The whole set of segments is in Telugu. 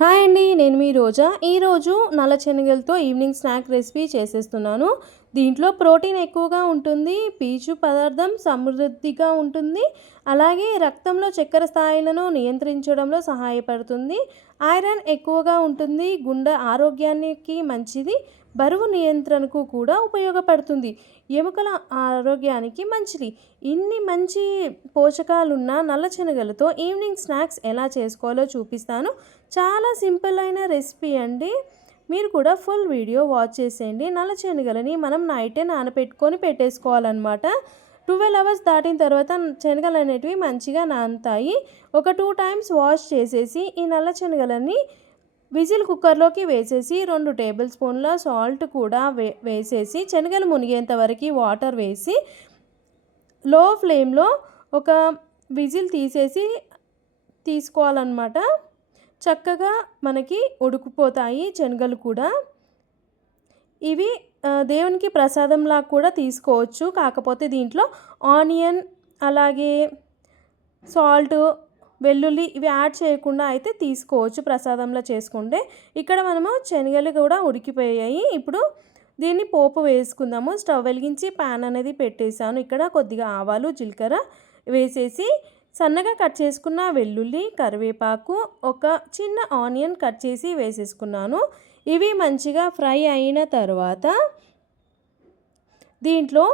హాయ్ అండి. నేను మీ రోజా. ఈరోజు నల్ల శనగలతో ఈవినింగ్ స్నాక్ రెసిపీ చేసేస్తున్నాను. దీంట్లో ప్రోటీన్ ఎక్కువగా ఉంటుంది, పీచు పదార్థం సమృద్ధిగా ఉంటుంది, అలాగే రక్తంలో చక్కెర స్థాయిలను నియంత్రించడంలో సహాయపడుతుంది, ఐరన్ ఎక్కువగా ఉంటుంది, గుండె ఆరోగ్యానికి మంచిది, బరువు నియంత్రణకు కూడా ఉపయోగపడుతుంది, ఎముకల ఆరోగ్యానికి మంచిది. ఇన్ని మంచి పోషకాలున్న నల్ల శనగలతో ఈవినింగ్ స్నాక్స్ ఎలా చేసుకోవాలో చూపిస్తాను. చాలా సింపుల్ అయిన రెసిపీ అండి. మీరు కూడా ఫుల్ వీడియో వాచ్ చేసేయండి. నల్ల శనగలని మనం నైటే నానబెట్టుకొని పెట్టేసుకోవాలన్నమాట. 12 అవర్స్ దాటిన తర్వాత శనగలు అనేటివి మంచిగా నానుతాయి. ఒక 2 టైమ్స్ వాష్ చేసేసి ఈ నల్ల శనగలని విజిల్ కుక్కర్లోకి వేసేసి 2 టేబుల్ స్పూన్ల సాల్ట్ కూడా వేసేసి శనగలు మునిగేంత వరకు వాటర్ వేసి లో ఫ్లేమ్లో ఒక విజిల్ తీసుకోవాలన్నమాట. చక్కగా మనకి ఉడికిపోతాయి శనగలు కూడా. ఇవి దేవునికి ప్రసాదంలా కూడా తీసుకోవచ్చు. కాకపోతే దీంట్లో ఆనియన్ అలాగే సాల్ట్ వెల్లుల్లి ఇవి యాడ్ చేయకుండా అయితే తీసుకోవచ్చు ప్రసాదంలో చేసుకుంటే. ఇక్కడ మనము శనగలు కూడా ఉడికిపోయాయి. ఇప్పుడు దీన్ని పోపు వేసుకుందాము. స్టవ్ వెలిగించి ప్యాన్ అనేది పెట్టేశాను. ఇక్కడ కొద్దిగా ఆవాలు జీలకర్ర వేసేసి సన్నగా కట్ చేసుకున్న వెల్లుల్లి కరివేపాకు ఒక చిన్న ఆనియన్ కట్ చేసి వేసేసుకున్నాను. ఇవి మంచిగా ఫ్రై అయిన తర్వాత దీంట్లో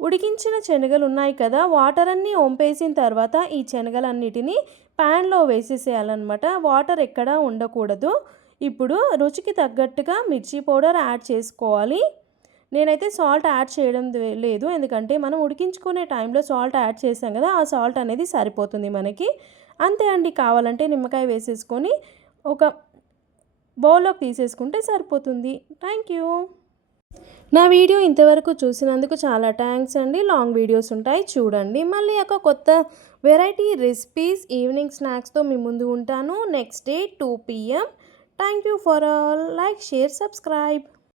ఉడికించిన శనగలు ఉన్నాయి కదా, వాటర్ అన్నీ వంపేసిన తర్వాత ఈ శనగలన్నిటినీ ప్యాన్లో వేసేసేయాలన్నమాట. వాటర్ ఎక్కడా ఉండకూడదు. ఇప్పుడు రుచికి తగ్గట్టుగా మిర్చి పౌడర్ యాడ్ చేసుకోవాలి. నేనైతే సాల్ట్ యాడ్ చేయడం లేదు, ఎందుకంటే మనం ఉడికించుకునే టైంలో సాల్ట్ యాడ్ చేసాం కదా, ఆ సాల్ట్ అనేది సరిపోతుంది మనకి. అంతే అండి. కావాలంటే నిమ్మకాయ వేసేసుకొని ఒక బౌల్లోకి తీసేసుకుంటే సరిపోతుంది. Thank you. నా వీడియో ఇంతవరకు చూసినందుకు చాలా థ్యాంక్స్ అండి. లాంగ్ వీడియోస్ ఉంటాయి చూడండి. మళ్ళీ ఒక కొత్త వెరైటీ రెసిపీస్ ఈవినింగ్ స్నాక్స్తో మీ ముందు ఉంటాను. Next day 2 PM. Thank you for all. Like, share, subscribe.